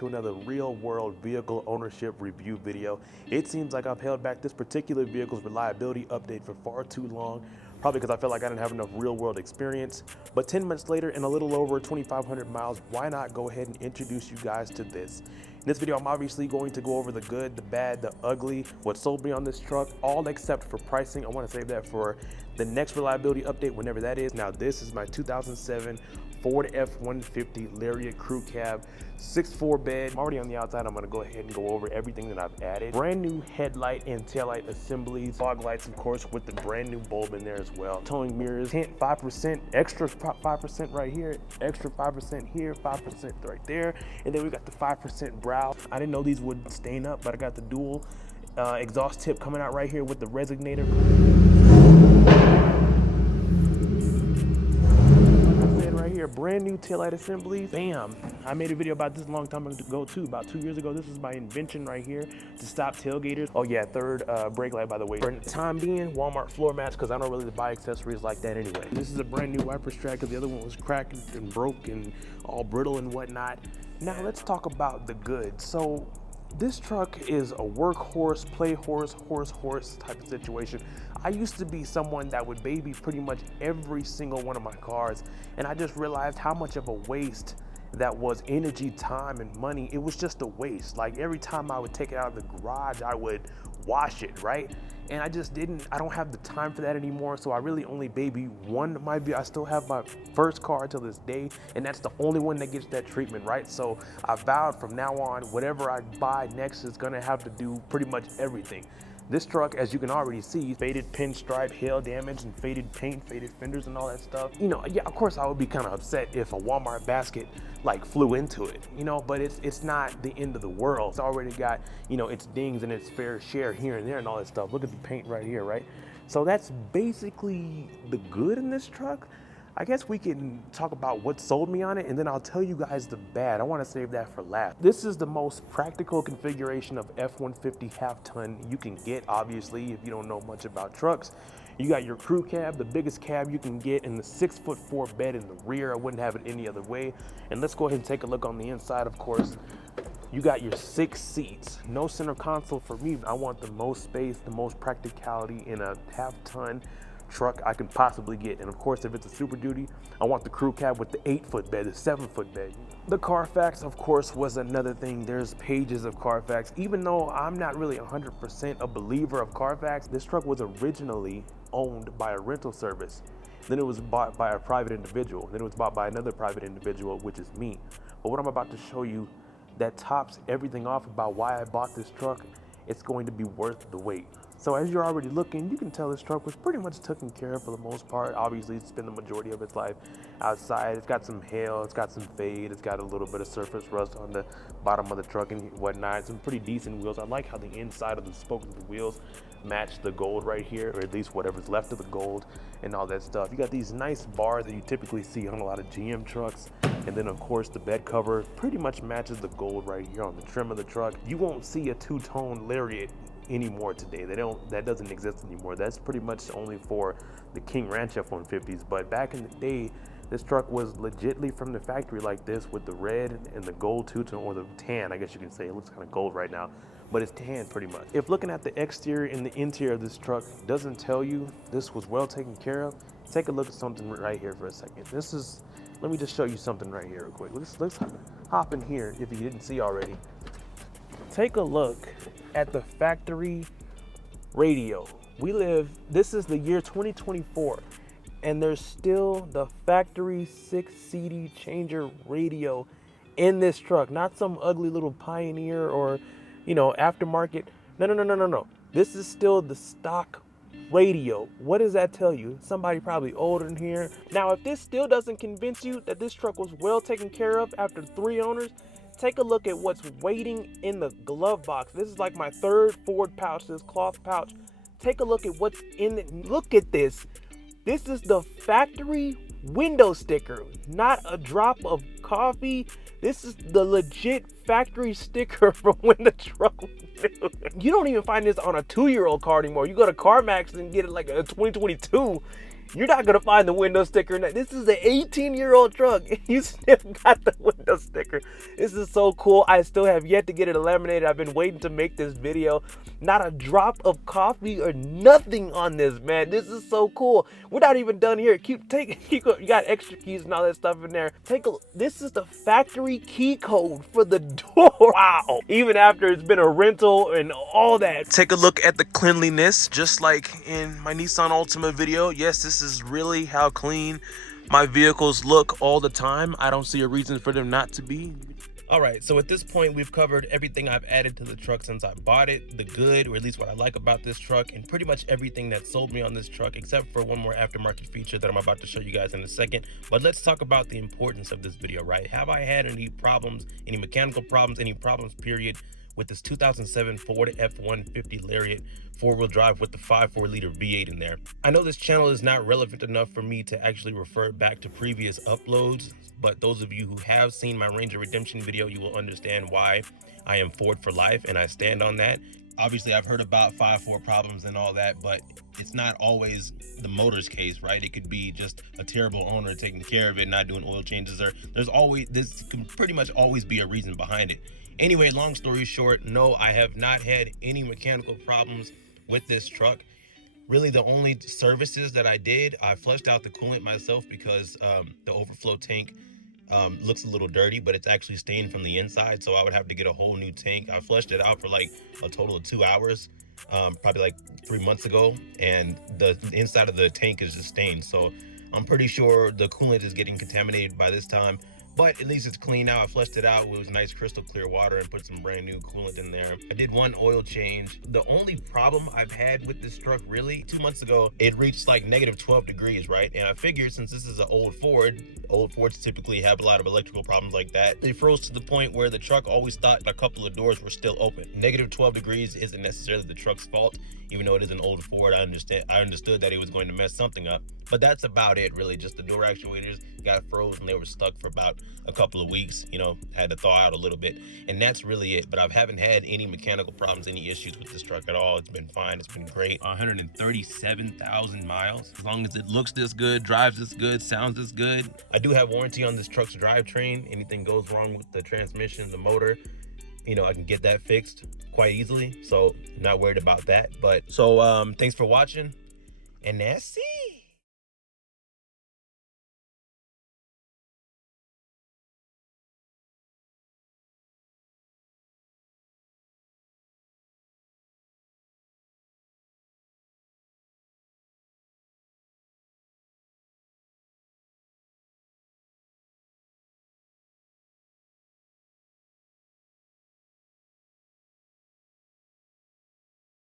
to another real world vehicle ownership review video. It seems like I've held back this particular vehicle's reliability update for far too long, probably because I felt like I didn't have enough real world experience. But 10 minutes later and a little over 2,500 miles, why not go ahead and introduce you guys to this? In this video, I'm obviously going to go over the good, the bad, the ugly, what sold me on this truck, all except for pricing. I want to save that for the next reliability update, whenever that is. Now, this is my 2007 Ford F150 Lariat Crew Cab, 6'4" bed. I'm already on the outside. I'm gonna go ahead and go over everything that I've added. Brand new headlight and taillight assemblies, fog lights, of course, with the brand new bulb in there as well. Towing mirrors, tint 5%, extra 5% right here, extra 5% here, 5% right there. And then we got the 5% brow. I didn't know these would stain up, but I got the dual exhaust tip coming out right here with the resonator. Brand new taillight assemblies. Bam! I made a video about this a long time ago too, about 2 years ago. This is my invention right here to stop tailgaters. Oh yeah, third brake light, by the way. For the time being, Walmart floor mats, because I don't really buy accessories like that anyway. This is a brand new wiper strap because the other one was cracked and broke and all brittle and whatnot. Now let's talk about the good. So this truck is a workhorse, play horse type of situation. I used to be someone that would baby pretty much every single one of my cars, and I just realized how much of a waste that was energy, time, and money. It was just a waste. Like every time I would take it out of the garage, I would wash it, right? And I don't have the time for that anymore, so I really only baby one. I still have my first car till this day, and that's the only one that gets that treatment, right? So I vowed from now on, whatever I buy next is gonna have to do pretty much everything. This truck, as you can already see, faded pinstripe, hail damage, and faded paint, faded fenders, and all that stuff. You know, yeah, of course I would be kind of upset if a Walmart basket like flew into it, you know, but it's not the end of the world. It's already got, you know, its dings and its fair share here and there and all that stuff. Look at the paint right here, right? So that's basically the good in this truck. I guess we can talk about what sold me on it, and then I'll tell you guys the bad. I want to save that for last. This is the most practical configuration of F150 half-ton you can get, obviously, if you don't know much about trucks. You got your crew cab, the biggest cab you can get, and the 6'4" bed in the rear. I wouldn't have it any other way. And let's go ahead and take a look on the inside, of course. You got your 6 seats. No center console for me. I want the most space, the most practicality in a half-ton truck I can possibly get. And of course, if it's a Super Duty, I want the crew cab with the 8-foot bed, the 7-foot bed. The Carfax, of course, was another thing. There's pages of Carfax. Even though I'm not really 100% a believer of Carfax, this truck was originally owned by a rental service. Then it was bought by a private individual. Then it was bought by another private individual, which is me. But what I'm about to show you that tops everything off about why I bought this truck, it's going to be worth the wait. So as you're already looking, you can tell this truck was pretty much taken care of for the most part. Obviously, it's spent the majority of its life outside. It's got some hail, it's got some fade, it's got a little bit of surface rust on the bottom of the truck and whatnot. Some pretty decent wheels. I like how the inside of the spokes of the wheels match the gold right here, or at least whatever's left of the gold and all that stuff. You got these nice bars that you typically see on a lot of GM trucks. And then of course the bed cover pretty much matches the gold right here on the trim of the truck. You won't see a two-tone Lariat anymore today. That doesn't exist anymore. That's pretty much only for the King Ranch F150s. But back in the day, this truck was legitly from the factory like this with the red and the gold two-tone, or the tan, I guess you can say. It looks kind of gold right now, but it's tan pretty much. If looking at the exterior and the interior of this truck doesn't tell you this was well taken care of, take a look at something right here for a second. Let me just show you something right here real quick. Let's hop in here if you didn't see already. Take a look at the factory radio. This is the year 2024, and there's still the factory 6 CD changer radio in this truck, not some ugly little Pioneer or, you know, aftermarket. No. This is still the stock radio. What does that tell you? Somebody probably older in here. Now, if this still doesn't convince you that this truck was well taken care of after 3 owners, take a look at what's waiting in the glove box. This is like my 3rd Ford pouch, this cloth pouch. Take a look at what's in it. Look at this. This is the factory window sticker, not a drop of coffee. This is the legit factory sticker from when the truck was new. You don't even find this on a 2-year-old car anymore. You go to CarMax and get it like a 2022. You're not gonna find the window sticker. This is an 18-year-old truck and you still got the window sticker. This is so cool. I still have yet to get it laminated. I've been waiting to make this video. Not a drop of coffee or nothing on this, man. This is so cool. We're not even done here. You got extra keys and all that stuff in there. Take a look. This is the factory key code for the door. Wow. Even after it's been a rental and all that. Take a look at the cleanliness, just like in my Nissan Altima video. Yes, this is really how clean my vehicles look all the time. I don't see a reason for them not to be. All right, so at this point, we've covered everything I've added to the truck since I bought it, the good, or at least what I like about this truck, and pretty much everything that sold me on this truck, except for one more aftermarket feature that I'm about to show you guys in a second. But let's talk about the importance of this video, right? Have I had any problems, any mechanical problems, any problems, period, with this 2007 Ford F150 Lariat 4-wheel drive with the 5.4-liter V8 in there? I know this channel is not relevant enough for me to actually refer back to previous uploads, but those of you who have seen my Ranger Redemption video, you will understand why I am Ford for life, and I stand on that. Obviously, I've heard about 5.4 problems and all that, but it's not always the motor's case, right? It could be just a terrible owner taking care of it, not doing oil changes, or this can pretty much always be a reason behind it. Anyway, long story short, no, I have not had any mechanical problems with this truck. Really, the only services that I did, I flushed out the coolant myself because the overflow tank looks a little dirty, but it's actually stained from the inside, so I would have to get a whole new tank. I flushed it out for like a total of 2 hours, probably like 3 months ago, and the inside of the tank is just stained, so I'm pretty sure the coolant is getting contaminated by this time. But at least it's clean now. I flushed it out. It was nice crystal clear water and put some brand new coolant in there. I did one oil change. The only problem I've had with this truck, really, 2 months ago, it reached like negative 12 degrees, right? And I figured since this is an old Fords typically have a lot of electrical problems like that. It froze to the point where the truck always thought a couple of doors were still open. Negative 12 degrees isn't necessarily the truck's fault. Even though it is an old Ford, I understood that it was going to mess something up. But that's about it, really. Just the door actuators got froze and they were stuck for about a couple of weeks. You know, had to thaw out a little bit. And that's really it. But I haven't had any mechanical problems, any issues with this truck at all. It's been fine. It's been great. 137,000 miles. As long as it looks this good, drives this good, sounds this good. I do have warranty on this truck's drivetrain. Anything goes wrong with the transmission, the motor, you know, I can get that fixed quite easily, so not worried about that. But so thanks for watching, and that's it.